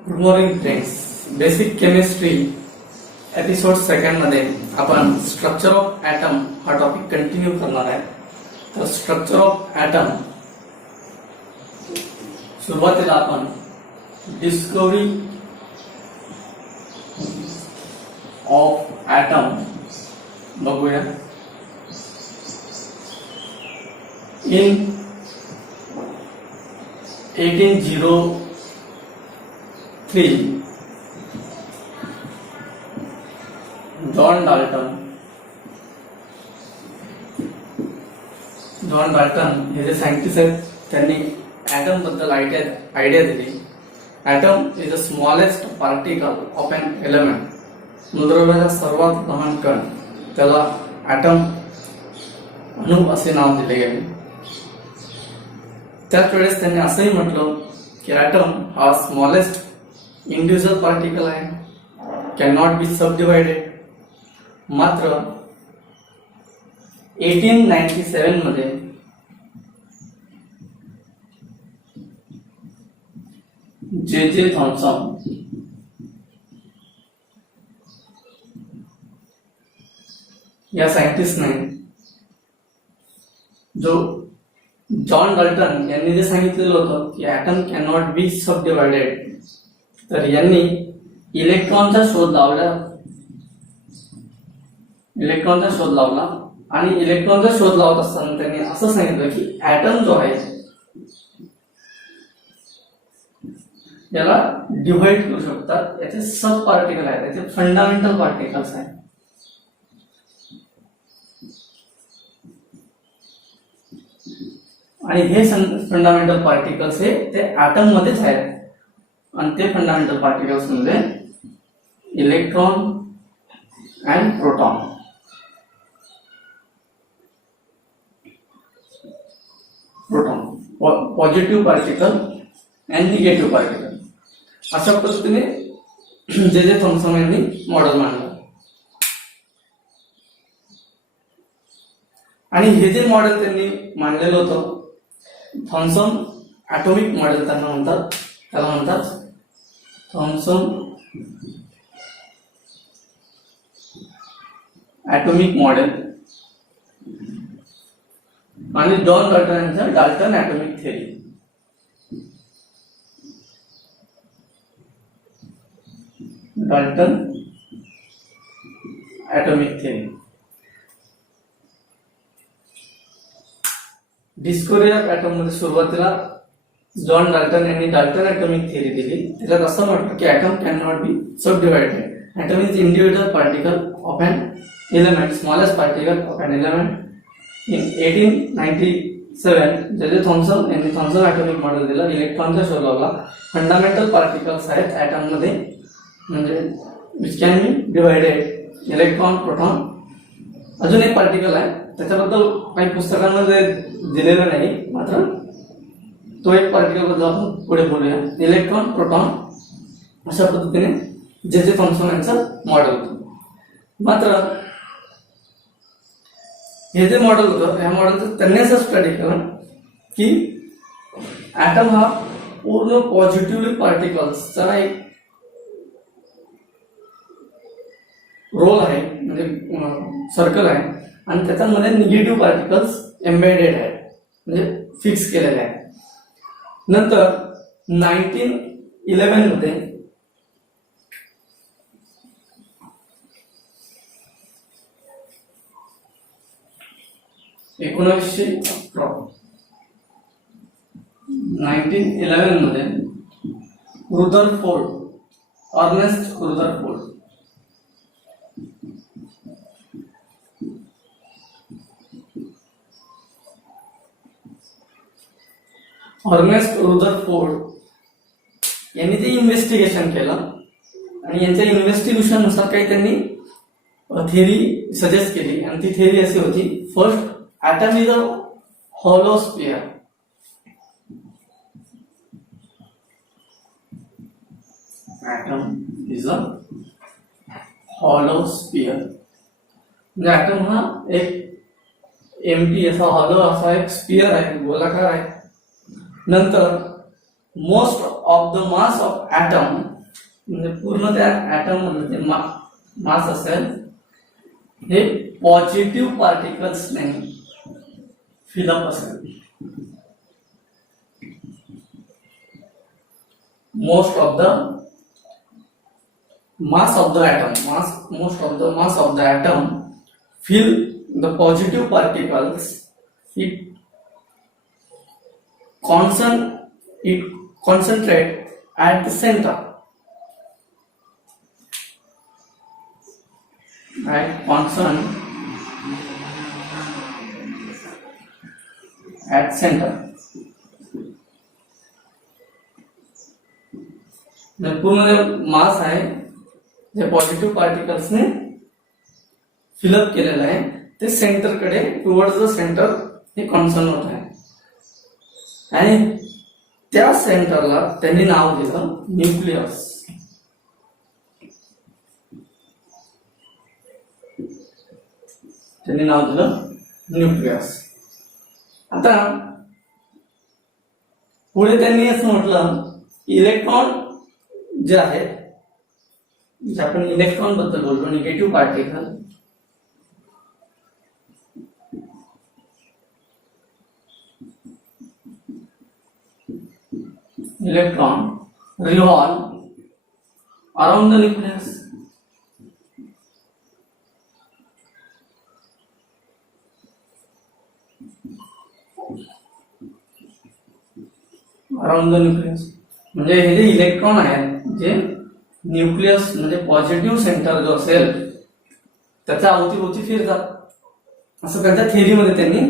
Good morning friends. Basic chemistry episode second मध्ये आपण structure of atom हा topic continue करणार आहे. तर स्ट्रक्चर ऑफ ॲटम सुरुवातीला आपण डिस्कवरी ऑफ ॲटम बघूया. इन 1803 जॉन डाल्टन हे जे सायंटिस्ट आहेत त्यांनी ॲटम बद्दल आयडिया दिली. Atom is the smallest particle of an element. मूलद्रव्याचा सर्वात लहान कण त्याला ॲटम अणु असे नाव दिले गेले. त्याच वेळेस त्यांनी असंही म्हटलं की ॲटम हा स्मॉलेस्ट इंडिव्हिज्युअल पार्टिकल आहे, can not be sub divided. मात्र 1897 मध्ये जे थॉम्सन या सायंटिस्टने जो जॉन डाल्टन यांनी जे सांगितलेलं होतं की atom can not be subdivided, तर यांनी इलेक्ट्रॉनचा शोध लावला आणि इलेक्ट्रॉनचा शोध लावत असताना त्यांनी असं सांगितलं की ॲटम जो आहे याला डिव्हाइड करू शकतात. याचे सब पार्टिकल आहेत, याचे फंडामेंटल पार्टिकल्स आहेत. आणि हे फंडामेंटल पार्टिकल्स हे ते ॲटम मध्येच आहेत. आणि ते फंडामेंटल पार्टिकल्स म्हणजे electron and proton. Positive particle and negative particle अशा पद्धतीने जे थॉम्सन यांनी मॉडेल मांडलं. आणि हे जे मॉडेल त्यांनी मांडलेलं होतं थॉम्सन ॲटॉमिक मॉडेल त्याला म्हणतात थॉम्सन ॲटॉमिक मॉडेल. आणि जॉन डाल्टन यांचं Dalton atomic theory. Dalton atomic theory. Discovery of atom मध्ये सुरुवातीला जॉन डाल्टन यांनी डाल्टन ॲटॉमिक थिअरी दिली. त्याच्यात असं म्हटलं की atom can not be subdivided. Atom is individual particle of an element, smallest particle of an element. In 1897 J Thompson यांनी Thompson atomic model दिलं. इलेक्ट्रॉनचा शोध लावला. फंडामेंटल पार्टिकल्स आहेत ॲटम मध्ये, म्हणजे which can be divided, electron, proton. अजून एक पार्टिकल आहे त्याच्याबद्दल काही पुस्तकांमध्ये दिलेलं नाही, मात्र तो एक पार्टिकल बद्दल आपण पुढे बोलूया. इलेक्ट्रॉन, प्रोटॉन अशा पद्धतीने जे थॉम्सन यांचं मॉडेल होतं. मात्र हे जे मॉडेल होतं या मॉडेलचं त्यांनी असं स्टडी केलं की ॲटम हा पूर्ण पॉझिटिव्ह पार्टिकल्सचा एक रोल आहे, म्हणजे सर्कल आहे. आणि त्याच्यामध्ये निगेटिव्ह पार्टिकल्स एम्बेडेड आहेत, म्हणजे फिक्स केलेले आहेत. नंतर 1911 मध्ये 1911 मध्ये रुदरफोर्ड, अर्नेस्ट रुदरफोर्ड यांनी ते इन्व्हेस्टिगेशन केलं. आणि यांच्या इन्व्हेस्टिगेशन नुसार काही त्यांनी थिअरी सजेस्ट केली. आणि ती थिअरी अशी होती, first atom is a hollow sphere. Atom is a hollow sphere. म्हणजे ॲटम हा एक एम्प्टी असा हॉलो असा एक स्फिअर आहे, गोलाकार आहे. नंतर most of the mass of atom, म्हणजे पूर्ण त्या ॲटम मध्ये मास असेल हे पॉझिटिव्ह पार्टिकल्स नाही फिलअप असेल. Most of the mass of the atom, most of the mass of the atom fill the positive particles. It concentrate at the center, right? Constant at center. पूर्ण मास आहे जे positive पार्टिकल्सने fill up केलेलं आहे ते सेंटरकडे towards the centre हे concern होत आहे. आणि त्या सेंटरला त्यांनी नाव दिलं न्यूक्लियस. त्यांनी नाव दिलं न्यूक्लियस. आता पुढे त्यांनी असं म्हटलं इलेक्ट्रॉन जे आहेत, जे आपण इलेक्ट्रॉन बद्दल बोलतो, negative particle, electron revolve around the nucleus. Around the nucleus म्हणजे हे जे इलेक्ट्रॉन आहेत जे न्यूक्लियस म्हणजे पॉझिटिव्ह सेंटर जो असेल त्याच्या अवतीभोवती फिरतात, असं त्यांच्या थेअरीमध्ये त्यांनी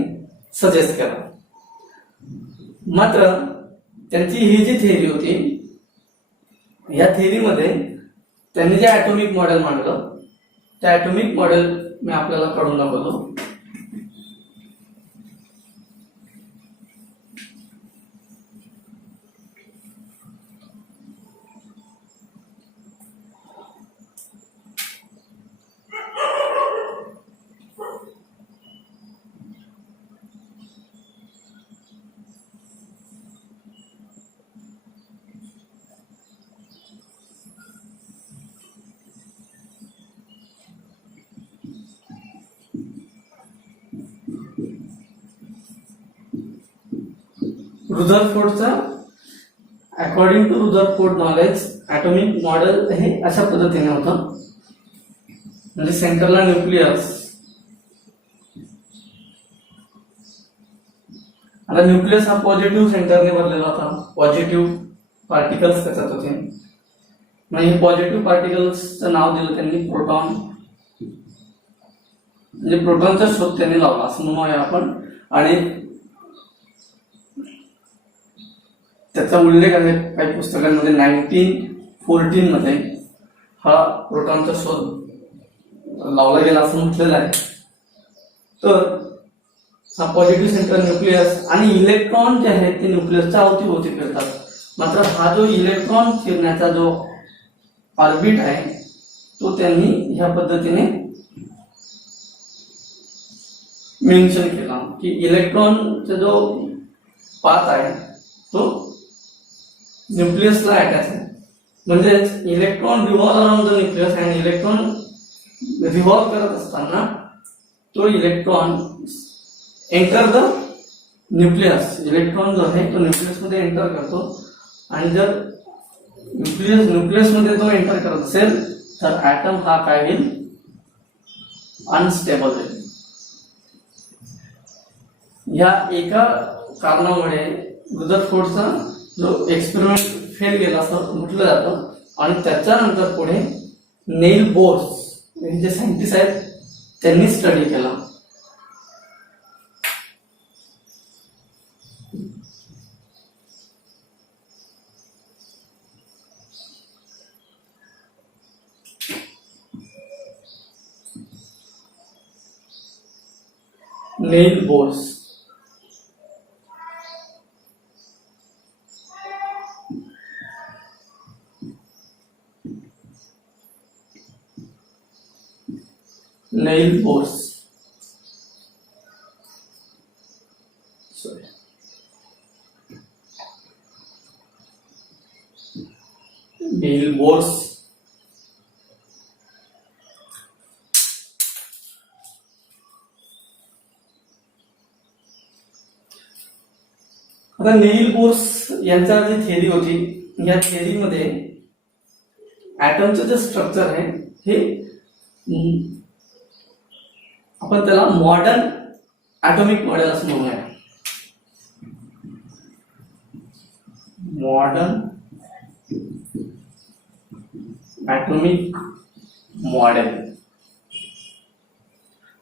सजेस्ट केलं. मात्र त्यांची ही जी थेअरी होती, या थेअरीमध्ये त्यांनी जे ॲटॉमिक मॉडेल मांडलं त्या ॲटॉमिक मॉडेल मी आपल्याला काढून दाखवतो. रुदरफोर्डचा according to Rutherford knowledge atomic model हे अशा पद्धतीने होतं. म्हणजे सेंटरला न्यूक्लियस. आता न्यूक्लियस हा पॉझिटिव्ह सेंटरने भरलेला होता, पॉझिटिव्ह पार्टिकल्स त्याच्यात होते. म्हणजे पॉझिटिव्ह पार्टिकल्सचं नाव दिलं त्यांनी प्रोटॉन. म्हणजे प्रोटॉनचा शोध त्यांनी लावला असं म्हणूया आपण. आणि त्याचा उल्लेख आहे काही पुस्तकांमध्ये 1914 मध्ये हा प्रोटॉनचा शोध लावला गेला असं म्हटलेलं आहे. तर हा पॉझिटिव्ह सेंटर न्यूक्लियस आणि इलेक्ट्रॉन जे आहेत ते न्यूक्लियसच्या अवतीभोवती फिरतात. मात्र हा जो इलेक्ट्रॉन फिरण्याचा जो ऑर्बिट आहे तो त्यांनी ह्या पद्धतीने मेन्शन केला की इलेक्ट्रॉनचा जो पाथ आहे तो न्यूक्लियसला अटॅच आहे. म्हणजेच electron revolve around the nucleus and electron revolve करत असताना तो electron enter the nucleus. Electron जो आहे तो न्यूक्लियस मध्ये एंटर करतो आणि जर न्यूक्लियस मध्ये तो एंटर करत असेल तर ॲटम हा काय होईल, अनस्टेबल होईल. या एका कारणामुळे रुदरफोर्डचा जो एक्सपेरिमेंट फेल गेला असं म्हटलं जातं. आणि त्याच्यानंतर पुढे नेल बोर्स हे जे सायंटिस्ट आहेत त्यांनी स्टडी केला. नेल बोर्स Neil Bohr. Sorry. नील बोर्स, आता नील बोर्स यांचा जी थेरी होती, या थेरीमध्ये ऍटमचं जे स्ट्रक्चर आहे हे आपण त्याला मॉडर्न ॲटॉमिक मॉडेल असं म्हणूया. Modern atomic model.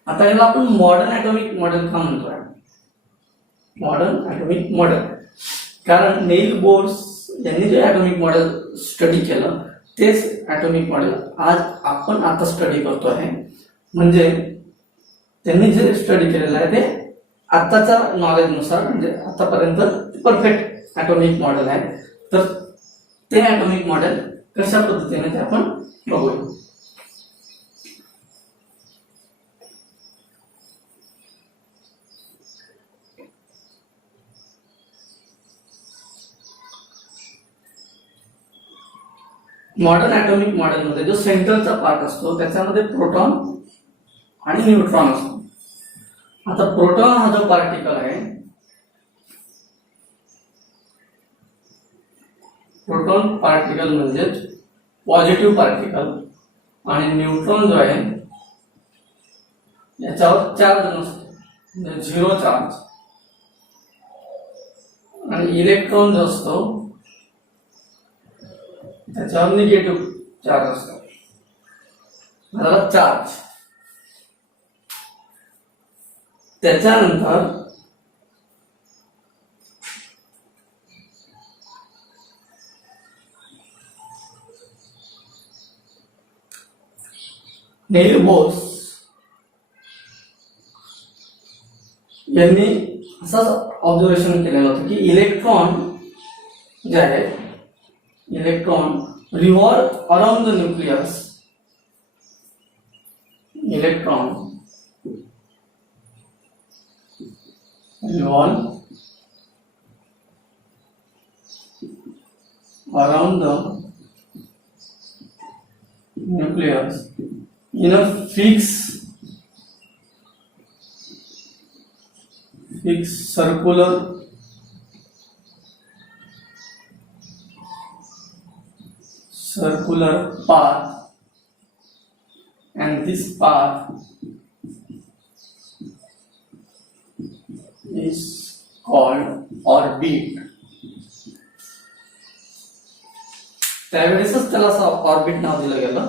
आता याला आपण मॉडर्न ॲटॉमिक मॉडेल का म्हणतोय? मॉडर्न ॲटॉमिक मॉडेल कारण नील बोर्स यांनी जे ॲटॉमिक मॉडेल स्टडी केलं तेच ॲटॉमिक मॉडेल आज आपण आता स्टडी करतो आहे. म्हणजे त्यांनी जे स्टडी केलेलं आहे ते आताच्या नॉलेजनुसार म्हणजे आतापर्यंत परफेक्ट ॲटॉमिक मॉडेल आहे. तर ते ॲटॉमिक मॉडेल कशा पद्धतीने ते आपण बघूया. मॉडर्न ॲटॉमिक मॉडेलमध्ये जो सेंटरचा पार्ट असतो त्याच्यामध्ये प्रोटॉन आणि न्यूट्रॉन असतो. आता प्रोटॉन हा जो पार्टिकल आहे, प्रोटॉन पार्टिकल म्हणजे पॉझिटिव्ह पार्टिकल आणि न्यूट्रॉन जो आहे याच्यावर चार्ज नसतो म्हणजे झिरो चार्ज. आणि इलेक्ट्रॉन जो असतो त्याच्यावर निगेटिव्ह चार्ज असतो. त्याला चार्ज. त्याच्यानंतर नील बोर्स यांनी असं ऑब्झर्वेशन केलेलं होतं की इलेक्ट्रॉन जे आहे, electron revolve around the nucleus. Electron revolve around the nucleus in a fixed circular path, and this path is called orbit. त्यावेळेसच त्याला ऑर्बिट नाव दिलं गेलं.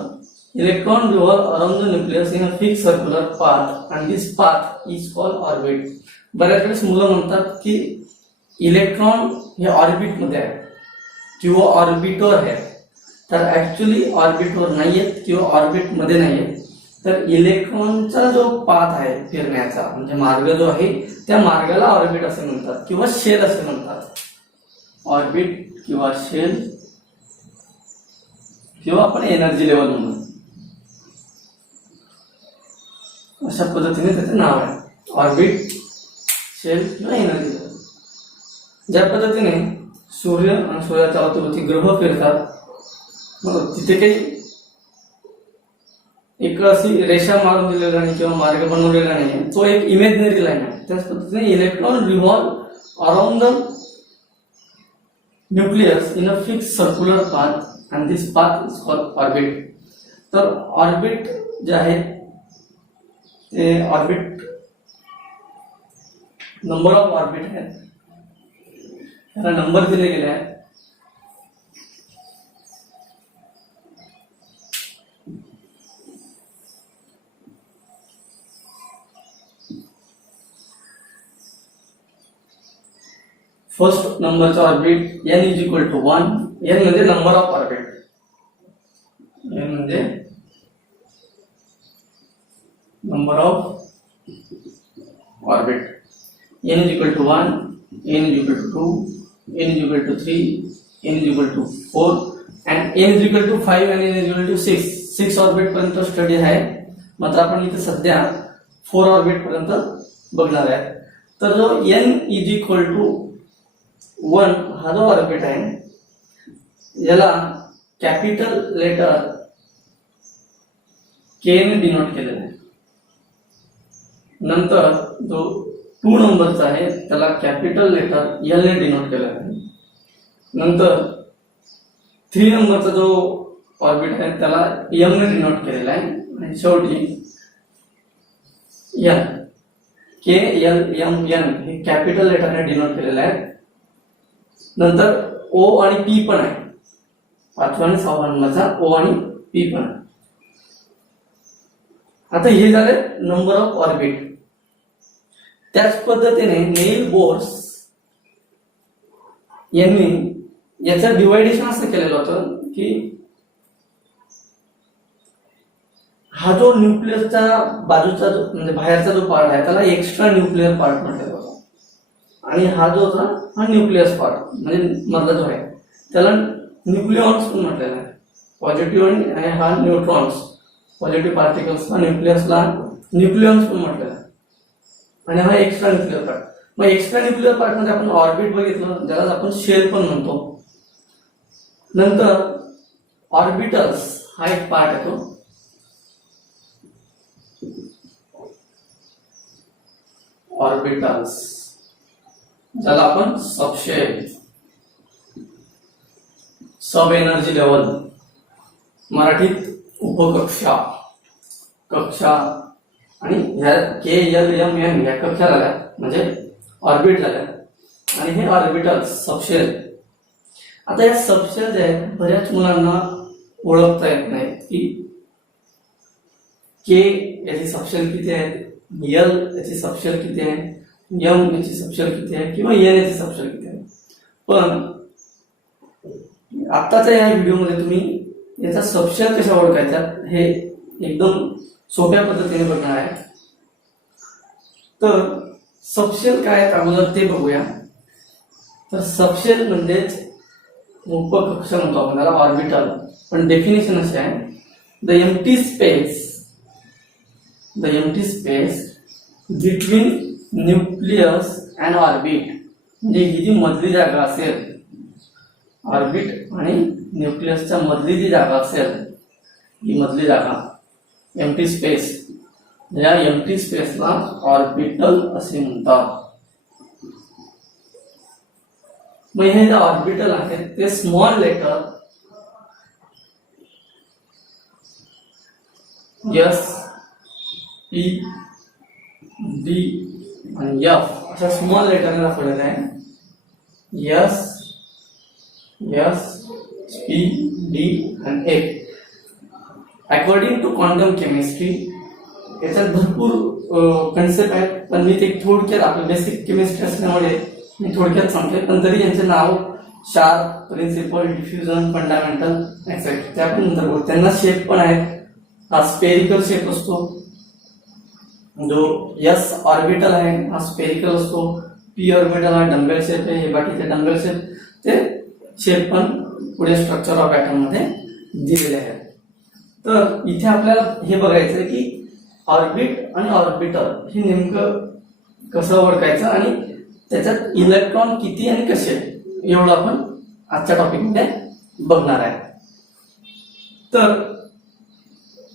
Electron revolve around the nucleus in a fix circular path and this path is called orbit. बऱ्याच वेळेस मुलं म्हणतात की electron हे ऑर्बिट मध्ये आहे किंवा ऑर्बिटवर आहे. तर ऍक्च्युली ऑर्बिटवर नाहीयेत किंवा ऑर्बिट मध्ये नाहीयेत. तर इलेक्ट्रॉनचा जो पाथ आहे फिरण्याचा म्हणजे मार्ग जो आहे त्या मार्गाला ऑर्बिट असे म्हणतात किंवा शेल असे म्हणतात. ऑर्बिट किंवा शेल किंवा आपण एनर्जी लेवल म्हणू, अशा पद्धतीने त्याचे नाव आहे. ऑर्बिट, शेल किंवा एनर्जी लेवल. ज्या पद्धतीने सूर्य आणि सूर्याच्या अवतीभोवती ग्रह फिरतात, तिथे काही एक अशी रेषा मारून दिलेला नाही किंवा मार्ग बनवलेला नाही, तो एक इमेजनरी लाईन आहे. त्याच पद्धतीने electron revolve around the nucleus in a fix circular path and this path is called orbit. तर ऑर्बिट जे आहे ते ऑर्बिट नंबर ऑफ ऑर्बिट आहेत, त्याला नंबर दिले गेले आहेत. फर्स्ट नंबरचा orbit n is equal to 1. n म्हणजे नंबर ऑफ ऑर्बिट. n म्हणजे number of orbit. n is equal to 1, n is equal to 2, n is equal to 3, n is equal to 4 and n is equal to 5 आणि n is equal to 6. 6 orbit पर्यंत study आहे. मात्र आपण इथे सध्या 4 orbit पर्यंत बघणार आहे. तर जो n इज इक्वल टू 1 हा जो ऑर्बिट आहे याला कॅपिटल लेटर के ने डिनोट केलेला आहे. नंतर जो 2 नंबरचा आहे त्याला कॅपिटल लेटर एल ने डिनोट केलेला आहे. नंतर 3 नंबरचा जो ऑर्बिट आहे त्याला एम ने डिनोट केलेला आहे. आणि शेवटी एन के एल एम एन हे कॅपिटल लेटरने डिनोट केलेलं आहे. नंतर ओ आणि पी पण आहे. 5 आणि 6 नंबरचा ओ आणि पी पण आहे. आता हे झाले नंबर ऑफ ऑर्बिट. त्याच पद्धतीने नेल बोर्स यांनी याचं डिवायडेशन असं केलेलं होतं की हा जो न्यूक्लियसचा बाजूचा म्हणजे बाहेरचा जो पार्ट आहे त्याला एक्स्ट्रा न्यूक्लियर पार्ट म्हटलेला होता. आणि हा जो होता हा न्यूक्लियस पार्ट म्हणजे मधला जो आहे त्याला न्यूक्लियॉन्स पण म्हटलेला आहे. पॉझिटिव्ह आणि हा न्यूट्रॉन्स, पॉझिटिव्ह पार्टिकल्सला न्यूक्लियसला न्यूक्लियॉन्स पण म्हटलेला आहे. आणि हा एक्स्ट्रा न्यूक्लियर पार्ट. मग एक्स्ट्रा न्यूक्लियर पार्ट मध्ये आपण ऑर्बिट बघितलं ज्याला आपण शेल पण म्हणतो. नंतर ऑर्बिटल्स हा एक पार्ट येतो. ऑर्बिटल्स ज्याला आपण सबशेल, सब एनर्जी लेवल, मराठीत उपकक्षा, कक्षा आणि ह्या के एल एम एन या कक्षा झाल्या म्हणजे ऑर्बिट झाल्या. आणि हे ऑर्बिटल सबशेल. आता या सबशेल जे आहेत बऱ्याच मुलांना ओळखता येत नाही की के याची सबशेल किती आहेत, एल याची सबशेल किती आहे, एम याची सबशेल किती आहे किंवा एन याची सबशेल किती आहे. पण आत्ताच्या या व्हिडिओमध्ये तुम्ही याचा सबशेल कशा ओळखायचा हे एकदम सोप्या पद्धतीने बघणार आहे. तर सबशेल काय आहेत अगोदर ते बघूया. तर सबशेल म्हणजेच उपकक्षा म्हणतो आपण त्याला, ऑर्बिटल. पण डेफिनेशन अशी आहे, the empty space between nucleus and orbit. म्हणजे ही जी मधली जागा असेल, ऑर्बिट आणि न्यूक्लियसच्या मधली जी जागा असेल ही मधली जागा एम्प्टी स्पेस, या एम्प्टी स्पेसला ऑर्बिटल असे म्हणतात. मग हे जे ऑर्बिटल आहेत ते small letter s, p, d आणि एफ अशा स्मॉल लेटरने दाखवलेले आहे. एस, पी, डी आणि f. According to quantum chemistry याच्यात भरपूर कन्सेप्ट आहेत, पण मी ते थोडक्यात आपलं बेसिक केमिस्ट्री असल्यामुळे मी थोडक्यात सांगते. पण तरी यांचे नाव sharp, principal, diffusion, fundamental etcetera त्या पण नंतर बोलू. त्यांना शेप पण आहेत. हा स्पेरिकल शेप असतो. जो एस ऑर्बिटल आहे हा स्पेरिकल असतो. पी ऑर्बिटल हा डंबेल शेप आहे. हे बाकीचे डंबेल शेप ते शेप पण पुढे स्ट्रक्चर ऑफ ॲटम मध्ये दिलेले आहेत. तर इथे आपल्याला हे बघायचं आहे की ऑर्बिट आणि ऑर्बिटल हे नेमकं कसं ओळखायचं आणि त्याच्यात इलेक्ट्रॉन किती आणि कसे एवढं आपण आजच्या टॉपिक मध्ये बघणार आहे. तर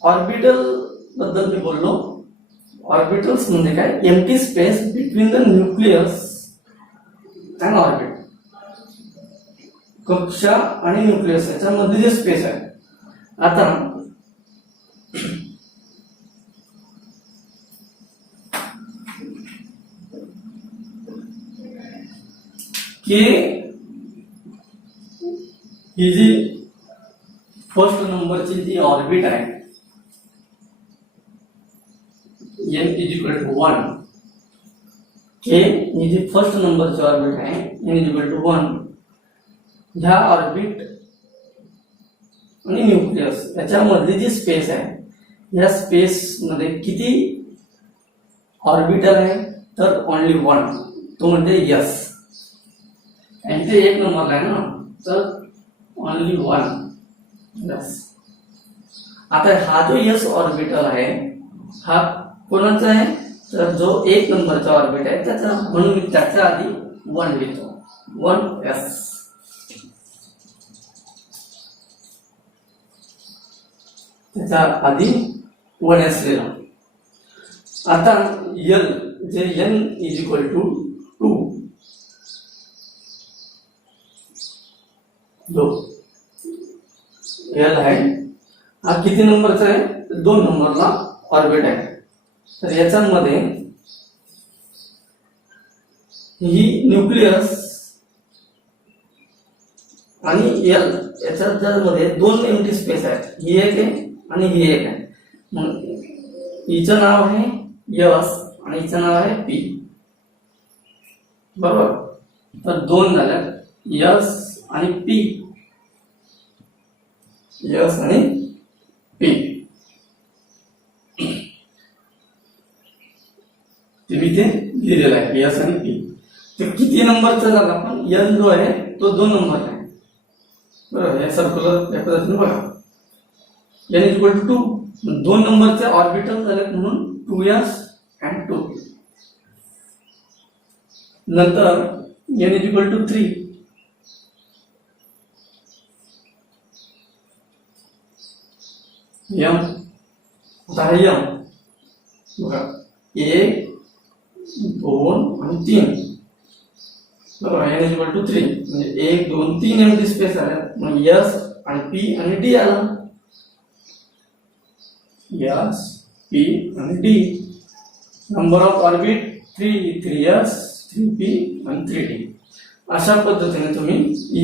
ऑर्बिटल बद्दल मी बोललो. ऑर्बिटल्स म्हणजे काय, empty space between the nucleus and orbit. कक्षा आणि न्यूक्लियस याच्यामध्ये जे स्पेस आहे. आता के ही जी फर्स्ट नंबरची जी ऑर्बिट आहे एम इज इक्वल टू 1. के ही जी फर्स्ट नंबरची ऑर्बिट आहे एम इज इक्वल टू 1. ह्या ऑर्बिट आणि न्यूक्लियस याच्यामधली जी स्पेस आहे या स्पेस मध्ये किती ऑर्बिटल आहे तर ओनली 1. तो म्हणजे यस. आणि ते 1 नंबरला आहे ना, तर ओनली 1 यस. आता हा जो यस ऑर्बिटल आहे हा कोणाचा आहे तर जो 1 नंबरचा ऑर्बिट आहे त्याचा, म्हणून मी त्याच्या आधी 1 लिहितो. 1 एस. त्याच्या आधी 1 असलेला. आता L जे n इज इक्वल टू 2 जो L आहे हा किती नंबरचा आहे? 2 नंबरला ऑर्बिट आहे. तर याच्यामध्ये ही न्यूक्लियस आणि L याच्यात ज्यामध्ये 2 एम्प्टी स्पेस आहेत, ही एक आहे आणि ही एक आहे. मग हिचं नाव आहे S आणि हिचं नाव आहे P. बरोबर. तर 2 झाल्या S आणि P. S आणि P. ते मी ते लिहिलेलं आहे S आणि P. तर किती नंबरचा झाला? पण N जो आहे तो 2 नंबर आहे. बरोबर. हे सर्क्युलर या पद्धतीने बघा. N इज इक्वल टू 2 नंबरचे ऑर्बिटल झाले म्हणून 2s and 2. नंतर N is equal to 3. M आता हा M बघा 1 2 आणि 3. बरोबर. N इज इक्वल टू 3 म्हणजे 1 2 3 एम्प्टी स्पेस आल्या. मग S आणि P आणि D आला. S P आणि D. Number of orbit 3s 3p आणि 3d. अशा पद्धतीने तुम्ही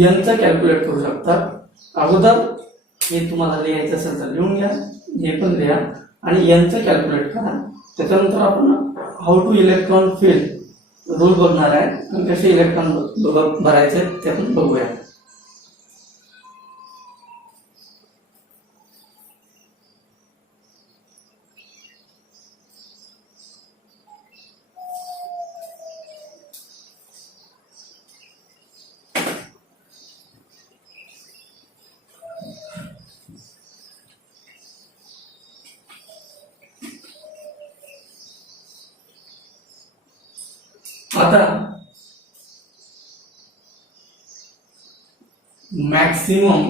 n चा कॅल्क्युलेट करू शकता. अगोदर हे तुम्हाला लिहायचं असेल तर लिहून घ्या, हे पण लिहा आणि n चा कॅल्क्युलेट करा. त्याच्यानंतर आपण how two electron filled rule बघणार आहे आणि कसे इलेक्ट्रॉन भरायचे ते पण बघूया. आता maximum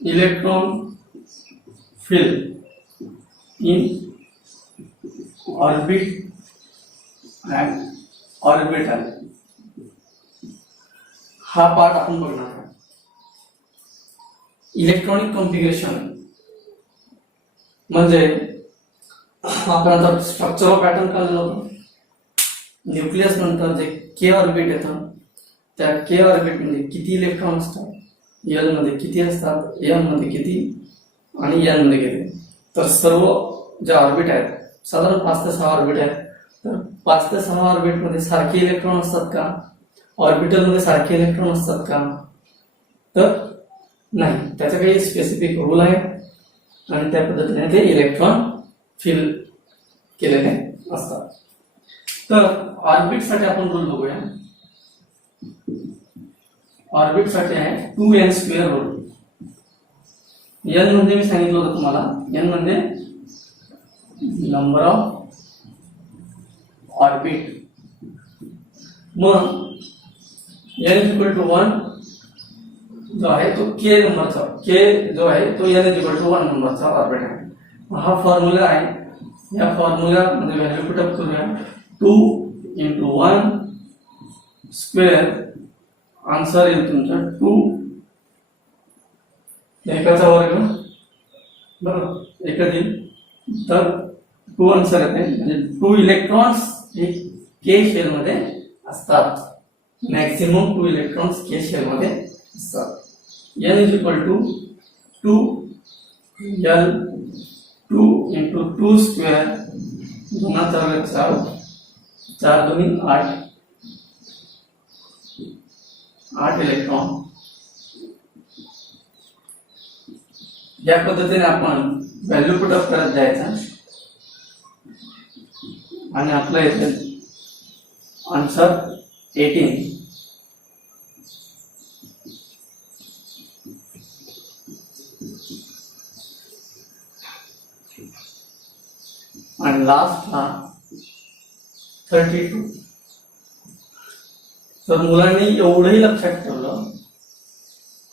electron filled in orbit and orbital हा पार्ट आपण बघणार आहे. इलेक्ट्रॉनिक कॉन्फिगरेशन म्हणजे आपण आता स्ट्रक्चरल पॅटर्न काढलेलं होतं. न्यूक्लियस नंतर जे के ऑर्बिट येतं त्या के ऑर्बिट मध्ये किती इलेक्ट्रॉन असतात, L मध्ये किती असतात, M मध्ये किती आणि N मध्ये किती. तर सर्व ज्या ऑर्बिट आहेत साधारण 5 ते 6 ऑर्बिट आहेत. तर 5 ते 6 ऑर्बिट मध्ये सारखे इलेक्ट्रॉन असतात का? ऑर्बिटल मध्ये सारखे इलेक्ट्रॉन असतात का? तर नाही. त्याचा काही स्पेसिफिक रूल आहे आणि त्या पद्धतीने ते इलेक्ट्रॉन फिल केलेले असतात. तर ऑर्बिट साठी आपण रूल बघूया. ऑर्बिट साठी आहे 2n² रूल. n म्हणजे मी सांगितलं होतं तुम्हाला, n म्हणजे नंबर ऑफ ऑर्बिट. मग n इज इक्वल टू 1 जो आहे तो k नंबरचा, k जो आहे तो n इज इक्वल टू 1 नंबरचा ऑर्बिट आहे. हा फॉर्म्युला आहे. या फॉर्म्युला मध्ये व्हॅल्यू पुट अप करूया. 2 into 1 स्क्वेअर आन्सर येईल तुमचा 2 एकाचा वर्ग. बरोबर. एकच येईल. तर 2 आन्सर येते म्हणजे 2 इलेक्ट्रॉन्स हे के शेल मध्ये असतात. मॅक्सिमम 2 इलेक्ट्रॉन्स के शेल मध्ये असतात. n is equal to 2 L 2 into 2 square 2 4 4 2 8 8 electron. या पद्धतीने आपण व्हॅल्यू पुट अप करत जायचं आणि आपलं येते आन्सर 18. आणि लास्ट हा 32. तर मुलांनी एवढंही लक्षात ठेवलं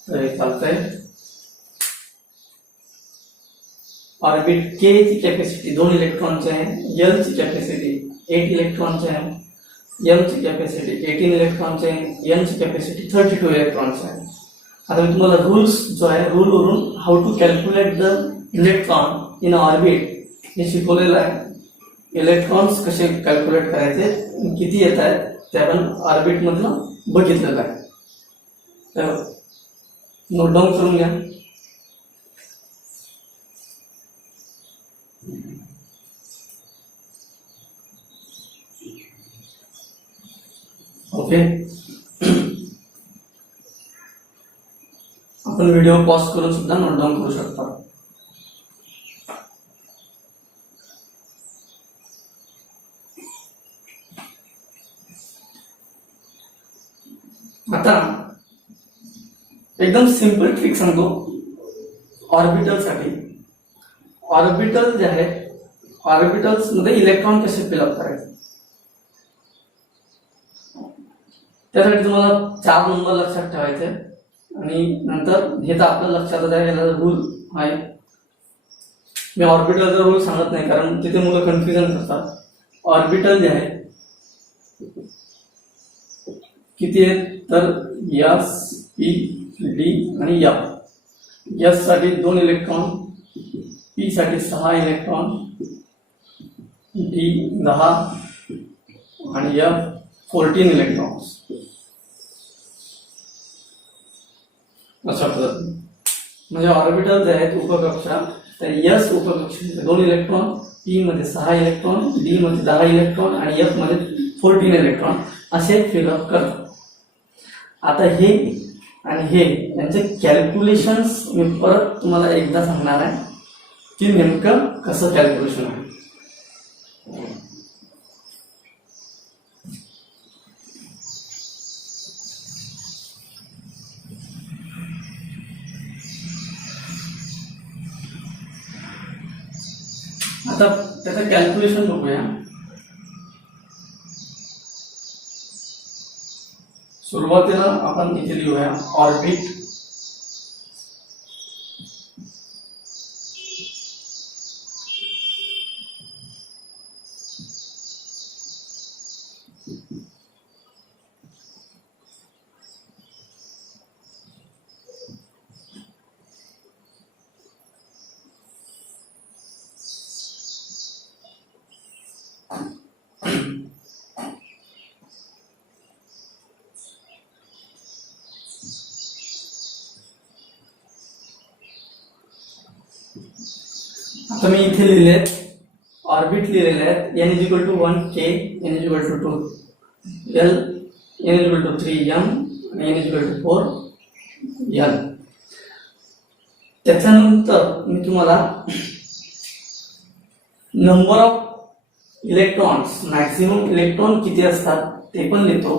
तरी चालतंय. ऑर्बिट के ची कॅपॅसिटी 2 इलेक्ट्रॉनची आहे, एल ची कॅपॅसिटी 8 इलेक्ट्रॉनची आहे, एम ची कॅपॅसिटी 18 इलेक्ट्रॉनची आहे, एन ची कॅपॅसिटी 32 इलेक्ट्रॉनची आहे. आता मी तुम्हाला रूल्स जो आहे रूल वरून how to calculate the electron in orbit हे शिकवलेलं आहे. इलेक्ट्रॉन्स कसे कॅल्क्युलेट करायचे, किती येत आहेत ते आपण ऑर्बिट मधलं बघितलेलं आहे. तर नोट डाऊन करून घ्या. ओके, आपण व्हिडिओ पॉज करून सुद्धा नोट डाऊन करू शकता. आता एकदम सिंपल ट्रिक सांगतो ऑर्बिटल साठी. ऑर्बिटल जे आहे, ऑर्बिटल्स मध्ये इलेक्ट्रॉन कसे फिलअप करायचे त्यासाठी तुम्हाला 4 नंबर लक्षात ठेवायचे आणि नंतर हे तर आपल्या लक्षात आहे, याला रूल आहे. मी ऑर्बिटलचा रूल सांगत नाही कारण तिथे मुलं कन्फ्युजन करतात. ऑर्बिटल जे आहे किती आहेत तर एस, पी, डी आणि एफ. एस साठी 2 इलेक्ट्रॉन, पी साठी 6 इलेक्ट्रॉन, डी 10 आणि एफ 14 इलेक्ट्रॉन्स. अशा पद्धतीने म्हणजे ऑर्बिटल जे आहेत उपकक्षा, तर एस उपकक्षेचे 2 इलेक्ट्रॉन, पी मध्ये 6 इलेक्ट्रॉन, डी मध्ये 10 इलेक्ट्रॉन आणि एफ मध्ये 14 इलेक्ट्रॉन असे फिलअप करतात. आता हे आणि हे यांचे कॅल्क्युलेशन्स मी परत तुम्हाला एकदा सांगणार आहे की नेमकं कसं कॅल्क्युलेशन आहे. आता त्याचं कॅल्क्युलेशन बघूया. सुरुवातीला आपण इथे लिहूया ऑर्बिट आता मी इथे लिहिले ऑर्बिट लिहिलेले आहेत. n = 1 k, n = 2 l, n = 3 m आणि n = 4 l. त्याच्यानंतर मी तुम्हाला number of electrons, maximum electron किती असतात ते पण लिहितो.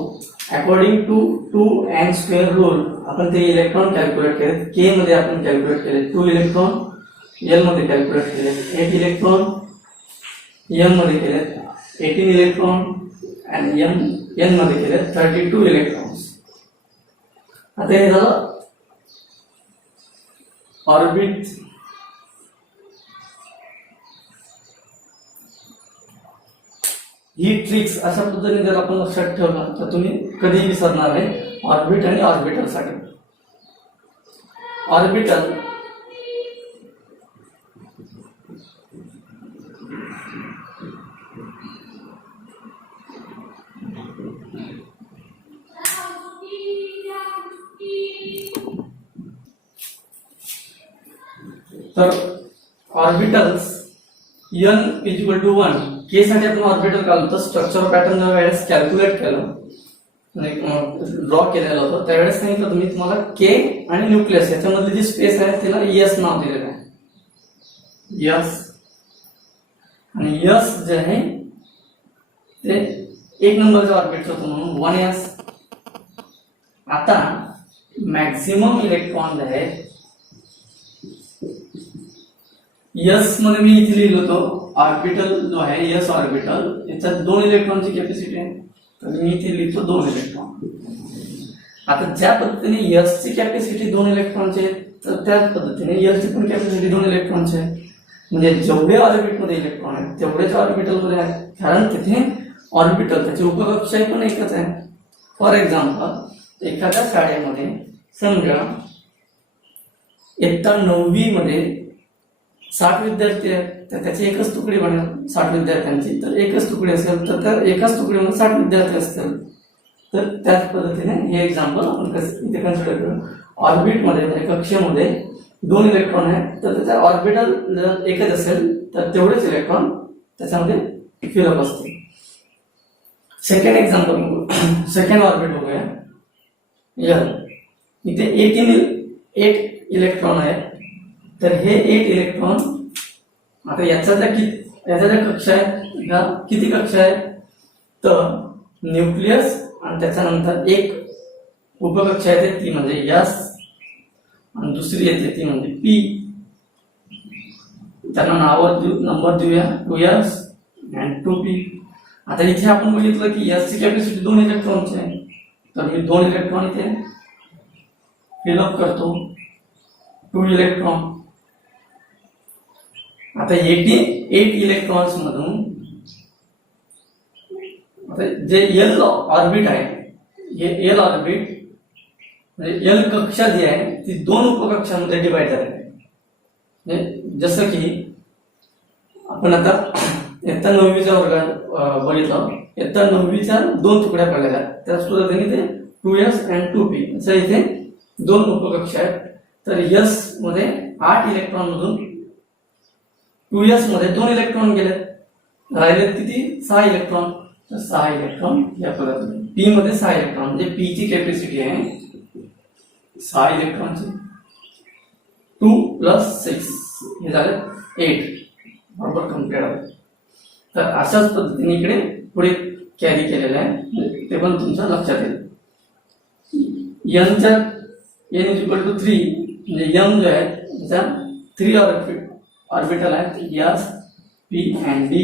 अकॉर्डिंग टू 2n² रूल आपण ते इलेक्ट्रॉन कॅल्क्युलेट केले. k मध्ये आपण कॅल्क्युलेट केले 2 इलेक्ट्रॉन, एल मध्ये कॅल्क्युलेट केले 8 इलेक्ट्रॉन, एम मध्ये केले 18 इलेक्ट्रॉन आणि एन मध्ये केले 32 इलेक्ट्रॉन्स. आता हे झालं ऑर्बिट. ही ट्रिक्स अशा पद्धतीने जर आपण लक्षात ठेवलं तर तुम्ही कधीही विसरणार नाही ऑर्बिट आणि ऑर्बिटल साठी. ऑर्बिटल तर ऑर्बिटल्स n = 1 k साठी आपण ऑर्बिटल काढलं. स्ट्रक्चर पॅटर्न ज्या वेळेस कॅल्क्युलेट केलं ड्रॉ केलेलं होतं त्यावेळेस सांगितलं तुम्ही तुम्हाला के आणि न्यूक्लियस याच्यामधली जी स्पेस आहे तिला एस नाव दिलेलं आहे. एस आणि एस जे आहे ते 1 नंबरच्या ऑर्बिटचं होतं म्हणून 1s. आता मॅक्सिमम इलेक्ट्रॉन जे आहे एस मध्ये मी इथे लिहिलो होतो ऑर्बिटल जो आहे एस ऑर्बिटल याच्यात 2 इलेक्ट्रॉनची कॅपॅसिटी आहे तर मी इथे लिहितो 2 इलेक्ट्रॉन. आता ज्या पद्धतीने एस ची कॅपॅसिटी 2 इलेक्ट्रॉनची आहे तर त्याच पद्धतीने एल ची पण कॅपॅसिटी 2 इलेक्ट्रॉनची आहे. म्हणजे जेवढे ऑर्बिटमध्ये इलेक्ट्रॉन आहेत तेवढेच ऑर्बिटलमध्ये आहेत, कारण तिथे ऑर्बिटल त्याची उपकक्षाही पण एकच आहे. फॉर एक्झाम्पल एखाद्या शाळेमध्ये समजा इयत्ता 9वी मध्ये 60 विद्यार्थी आहेत, तर त्याची एकच तुकडी बनेल 60 विद्यार्थ्यांची. तर एकच तुकडी असेल तर त्या एकाच तुकडीमध्ये 60 विद्यार्थी असतील. तर त्याच पद्धतीने हे एक्झाम्पल आपण इथे कन्सिडर करू. ऑर्बिटमध्ये म्हणजे कक्षेमध्ये 2 इलेक्ट्रॉन आहेत, तर त्याचा ऑर्बिटल जर एकच असेल तर तेवढेच इलेक्ट्रॉन त्याच्यामध्ये फिलअप असते. सेकंड एक्झाम्पल बघू, सेकंड ऑर्बिट बघूया. इथे 8 इलेक्ट्रॉन आहेत. तर हे 8 इलेक्ट्रॉन आता याच्या ज्या कक्षा आहेत, ह्या किती कक्षा आहेत, तर न्यूक्लियस आणि त्याच्यानंतर एक उपकक्षा येते ती म्हणजे यस, आणि दुसरी येते ती म्हणजे पी. त्यांना नंबर देऊया 2s and 2p. आता इथे आपण बघितलं की s ची कॅपॅसिटी 2 इलेक्ट्रॉनची आहे, तर मी 2 इलेक्ट्रॉन इथे फिलअप करतो, 2 इलेक्ट्रॉन. आता 8 इलेक्ट्रॉन्स मधून आता जे एल ऑर्बिट आहे, हे एल ऑर्बिट म्हणजे एल कक्षा जी आहे ती 2 उपकक्षांमध्ये डिवाइड झाली आहे. जसं की आपण आता इयत्ता 9वीच्या वर्गात बघितलं, इयत्ता 9वीच्या 2 तुकड्या पडलेल्या आहेत, त्याच पद्धतीने ते 2s and 2p असं इथे 2 उपकक्षा आहेत. तर यस मध्ये 8 इलेक्ट्रॉन मधून 2s मध्ये 2 इलेक्ट्रॉन गेले, राहिले किती 6 इलेक्ट्रॉन. तर 6 इलेक्ट्रॉन या पद्धतीने पी मध्ये 6 इलेक्ट्रॉन म्हणजे पी ची कॅपॅसिटी आहे 6 इलेक्ट्रॉनची. 2 + 6 हे झाले 8 बरोबर कम्प्लीट आहे. तर अशाच पद्धतीने इकडे पुढे कॅरी केलेलं आहे, ते पण तुमच्या लक्षात येईल. n = 3 म्हणजे n जो आहे त्याच्या 3 ऑर्बिटल आहेत, s p and d.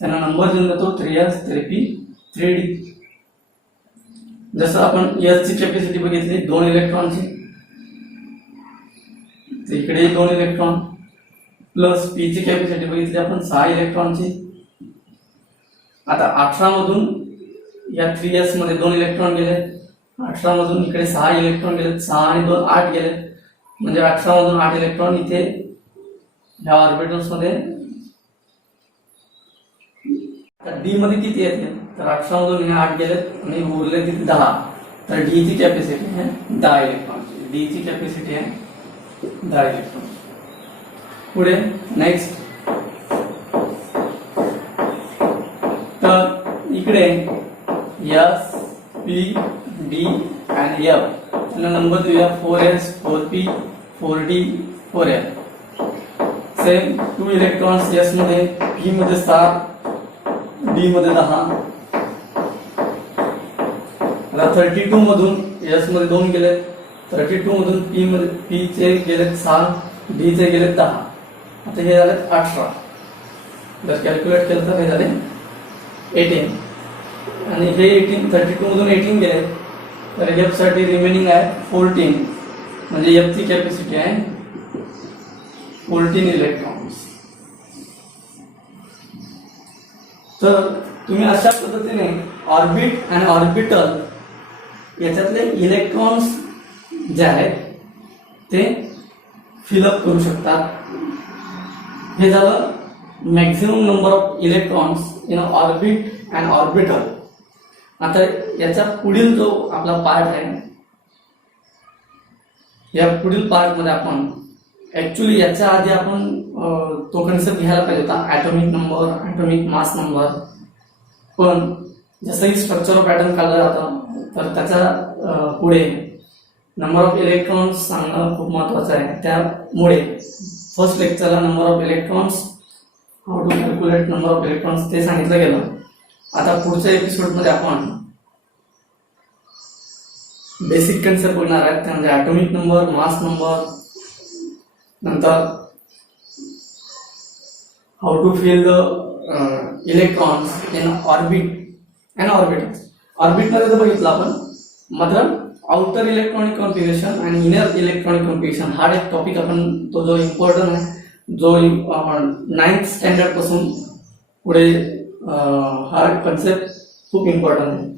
त्यांना नंबर देऊन देतो 3s 3p 3d. जसं आपण s ची कॅपॅसिटी बघितली 2 इलेक्ट्रॉनची, तर इकडे 2 इलेक्ट्रॉन प्लस p ची कॅपॅसिटी बघितली आपण 6 इलेक्ट्रॉनची. आता 18 मधून या 3s मध्ये 2 इलेक्ट्रॉन गेले, 18 मधून इकडे 6 इलेक्ट्रॉन गेले, 6 आणि 2 8 गेले, म्हणजे 18 मधून 8 इलेक्ट्रॉन इथे ह्या ऑर्बिटल्स मध्ये. डी मध्ये किती येते, तर 18 मधून हे 8 गेले आणि उरले किती 10. तर डी ची कॅपॅसिटी आहे 10 इलेक्ट्रॉन. डी ची कॅपॅसिटी आहे 10 इलेक्ट्रॉन. पुढे नेक्स्ट, तर इकडे एस पी डी आणि एफ त्यांना नंबर देऊया 4s 4p 4d 4f. Same 2 electrons S मध्ये, पी मध्ये 7, डी मध्ये 10. आता 32 मधून एस मध्ये 2 गेले, 32 मधून पी चे गेले 6, डी चे गेले 10. आता हे झाले 18. जर कॅल्क्युलेट केलं तर हे झाले 18 आणि हे 18 32 मधून 18 गेले, तर एफ साठी रिमेनिंग आहे 14 म्हणजे एफ ची कॅपॅसिटी आहे 14 इलेक्ट्रॉन्स. तर तुम्ही अशा पद्धतीने ऑर्बिट आणि ऑर्बिटल याच्यातले इलेक्ट्रॉन्स जे आहेत ते फिलअप करू शकतात. हे झालं maximum number of electrons in orbit and orbital. आता याच्या पुढील जो आपला पार्ट आहे, या पुढील पार्ट मध्ये आपण ऍक्च्युली याच्या आधी आपण तो कन्सेप्ट घ्यायला पाहिजे होता, atomic number, atomic mass number. पण जसं की स्ट्रक्चर ऑफ ऍटम काढलं जातं, तर त्याच्या पुढे नंबर ऑफ इलेक्ट्रॉन्स सांगणं खूप महत्वाचं आहे. त्यामुळे फर्स्ट लेक्चरला number of electrons, how to calculate number of electrons ते सांगितलं गेलं. आता पुढच्या एपिसोडमध्ये आपण बेसिक कन्सेप्ट बघणार आहेत, त्यामध्ये ऍटॉमिक नंबर, मास नंबर, नंतर how to fill the electrons in orbit and orbitals. ऑर्बिटमध्ये तर बघितलं आपण, मात्र आउटर इलेक्ट्रॉनिक कॉन्फिगरेशन आणि इनर इलेक्ट्रॉनिक कॉन्फिगरेशन हा एक टॉपिक आपण, तो जो इम्पॉर्टंट आहे जो 9th स्टँडर्ड पासून पुढे हा कन्सेप्ट खूप इम्पॉर्टंट आहे.